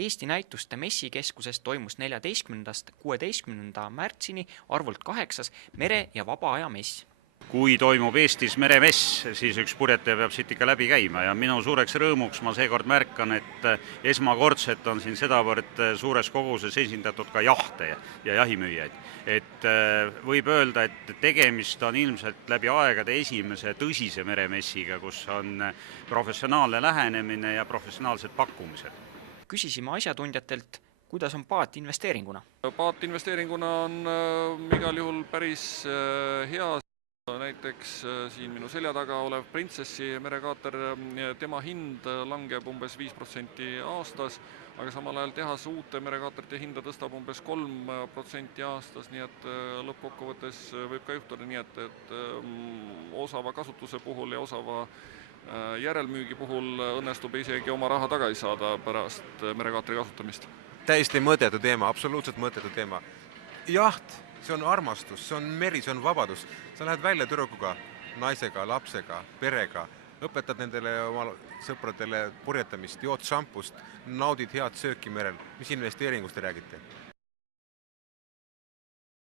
Eesti näituste messikeskuses toimus 14.–16. märtsini arvult 8 mere- ja vaba-aja mess. Kui toimub Eestis meremess, siis üks purjetaja peab siit ikka läbi käima ja minu suureks rõõmuks ma seekord märkan, et esmakordselt on siin sedavõrd suures koguses esindatud ka jahte ja jahimüüjaid. Et võib öelda, et tegemist on ilmselt läbi aegade esimese tõsise meremessiga, kus on professionaalne lähenemine ja professionaalsed pakkumised. Küsisime asjatundjatelt, kuidas on paat investeeringuna. Paat investeeringuna on igal juhul päris hea. Näiteks siin minu selja taga olev Princessi merekaater, tema hind langeb umbes 5% aastas, aga samal ajal tehas uute merekaaterite hinda tõstab umbes 3% aastas, nii et lõppkokkuvõttes võib ka juhtuda nii, et osava kasutuse puhul ja osava järelmüügi puhul õnnestub isegi oma raha tagasi saada pärast merekaatri kasutamist. Täiesti mõttetu teema, absoluutselt mõttetu teema. Jaht, see on armastus, see on meri, see on vabadus. Sa lähed välja tüdrukuga, naisega, lapsega, perega, õpetad nendele oma sõpradele purjetamist, jood šampust, naudid head sööki merel. Mis investeeringust te räägite?